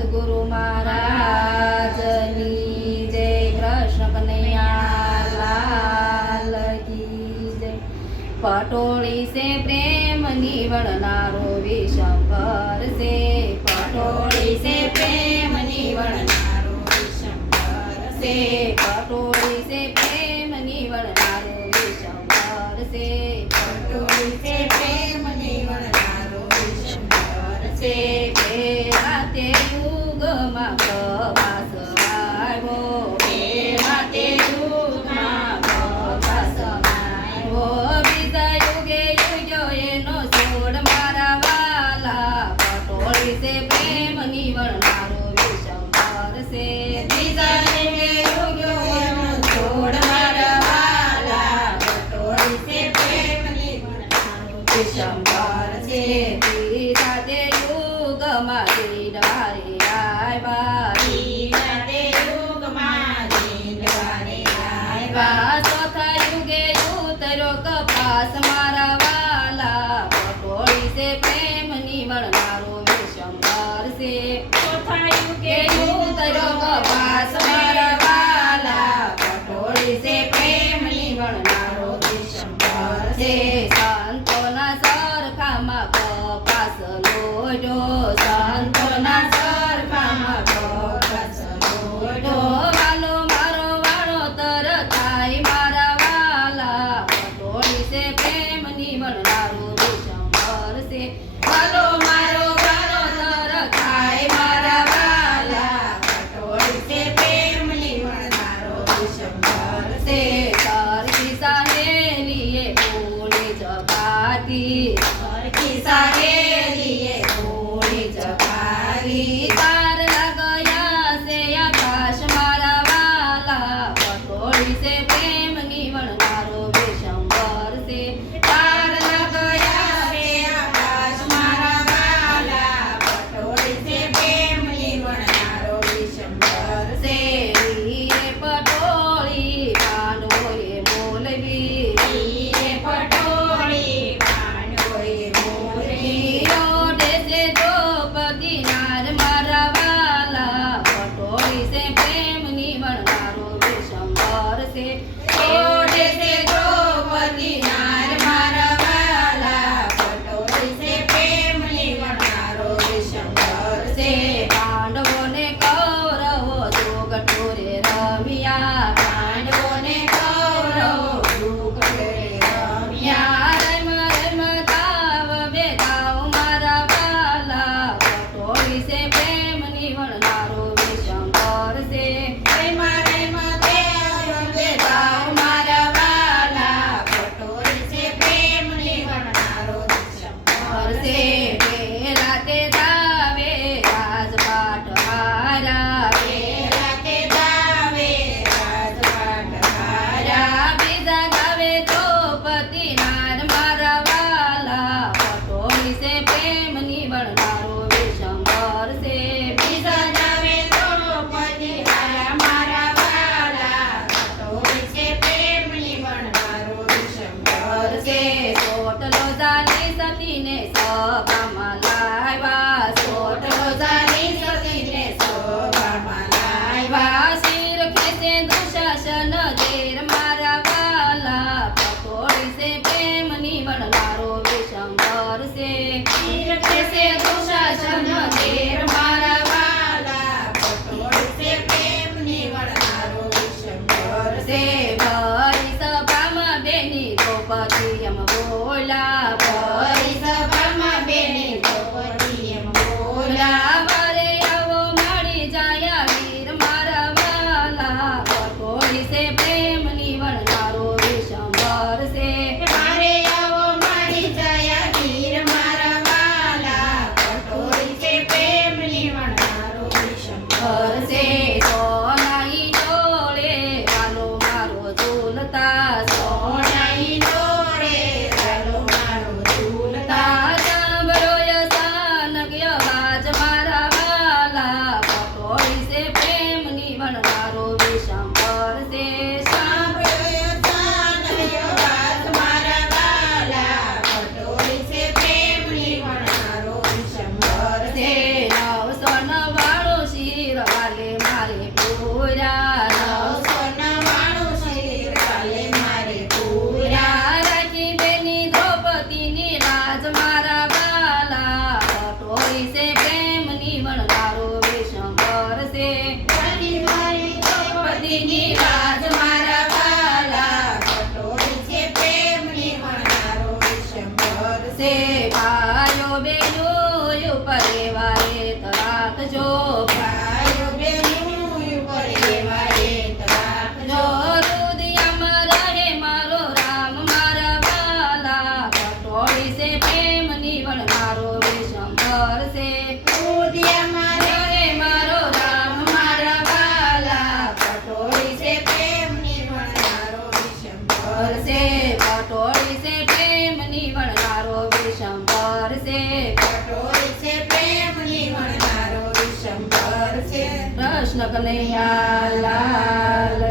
સદગુરુ મહારાજની જય. કૃષ્ણ કનૈયા લાલ કી જય. પટોળી સે પ્રેમની વણનારો વિશંભર સે. પટોળી સે પ્રેમની વણનારો વિશંભર સે. પટોળી સે પ્રેમની વણનારો વિશંભર સે. પટોળી સે પ્રેમની વણનારો વિશંભર સે. રાતે યુગમાં પ્રભાસ આવ્યો. રાતે યુગમાં પ્રભાસ આવ્યો. બીજા યુગે યુગ્યો એનો સોડ મારા વાલા. પટોળી સે પ્રેમની વણનારો વિશંભર સે. બીજા યુગે યુગ્યો એનો સોડ મારા વાલા. પટોળી સે પ્રેમની વણનારો વિશંભર સે. બીજા તે યુગમાં દીડવારે આવ્યા. બીજા તે યુગમાં દીડવારે આવ્યા. ચોથા યુગે ઉતર્યો કપાસ મારા વાલા. પટોળી સે પ્રેમની વણનારો વિશંભર સે. ચોથા યુગે ઉતર્યો કપાસ મારા વાલા. પટોળી સે પ્રેમની વણનારો વિશંભર સે. સંતોના સરખામાં કપાસ લોઢ્યો. સંતોના સરખામાં કપાસ લોઢ્યો. વાલો મારો વાળો તર થાય મારા વાલા. પટોળી સે પ્રેમની વણનારો વિશંભર સે. વાલો મારો વાળો તર થાય મારા વાલા. પટોળી સે પ્રેમની વણનારો વિશંભર સે. સરખી સહેલીએ ફૂલી જગાતી. સરખી સહેલીએ ફૂલી જગાતી. તાર લગયા સે આકાશ મારા વાલા. પટોળી સે પ્રેમની વણનારો વિશંભર સે. તાર લગયા સે આકાશ મારા વાલા. પટોળી સે પ્રેમની વણનારો વિશંભર સે. વીરે પટોળી પાંડવોએ મોલવી. વીરે પટોળી પાંડવોએ મોલવી. ઓઢે સે દ્રૌપદી નાર મારા વાલા. પટોળી સે પ્રેમની વણનારો વિશંભર સે. ઓઢે સે દ્રૌપદી નાર મારા વાલા. પટોળી સે પ્રેમની વણનારો વિશંભર સે. પાંડવોને કૌરવો જોગઠોરે રમ્યા. પાંડવોને કૌરવો જોગઠોરે રમ્યા. રમ રમતાવ બેતાવ મારા વાલા. પટોળી સે પ્રેમની વણનારો વિશંભર સે. રમ રમતાવ બેતાવ મારા વાલા. પટોળી સે પ્રેમની વણનારો વિશંભર સે. પેલા તે દાવે રાજપાટ હારા. પેલા તે દાવે રાજપાટ હારા. બીજા ગાવે દ્રૌપદી નાર મારા વાલા. પટોળી સે પ્રેમની વણનારો વિશંભર સે. બીજા ગાવે દ્રૌપદી નાર મારા વાલા. પટોળી સે પ્રેમની વણનારો વિશંભર સે. સોટલો જાની સતીને સભામાં લાવ્યા. સોટલો જાની સતીને સભામાં લાવ્યા. શિર ખેંચે દુશાસન ઝેર મારા વાલા. પટોળી સે પ્રેમની વણનારો વિશંભર સે. શિર ખેંચે દુશાસન ઝેર મારા વાલા. પટોળી સે પ્રેમની વણનારો વિશંભર સે. ભરી સભામાં બેની દ્રૌપદી એમ બોલા. ભરી સભામાં બેની દ્રૌપદી એમ બોલા. વરે આવો મળી જાય વીર મારા વાલા. પટોળી સે પ્રેમની વણનારો વિશંભર સે. મારે આવો મળી જાય વીર મારા વાલા. પટોળી સે પ્રેમની વણનારો વિશંભર સે. સોનાઈ ડોળે વાલો મારો ઝૂલતા. સોનાઈ ડોળે વાલો મારો ઝૂલતા. સાંભળો યસાનક અવાજ મારા નિવણનારો વિશંભર છે રાણી મારી દ્રૌપદીની લાજ મારા વાલા, પટોળી છે પ્રેમની વણનારો વિશંભર છે છે. ભાઈઓ બહેનો ઉપર વારે રાખજો ભાઈઓ બહેનો ઉપર એવા એક રાખજો. હૃદયમાં રહે મારો રામ મારા વાલા, પટોળી છે પ્રેમ નિવણનારો વિશંભર છે ઉદયમાં રહે મારો રામ મારા વાલા, પટોળી છે પ્રેમની વણનારો વિશંભર છે પટોળી છે પ્રેમ નિવણનારો વિશંભર છે પટોળી છે પ્રેમની વણનારો વિશંભર છે. કૃષ્ણ કનૈયા લાલ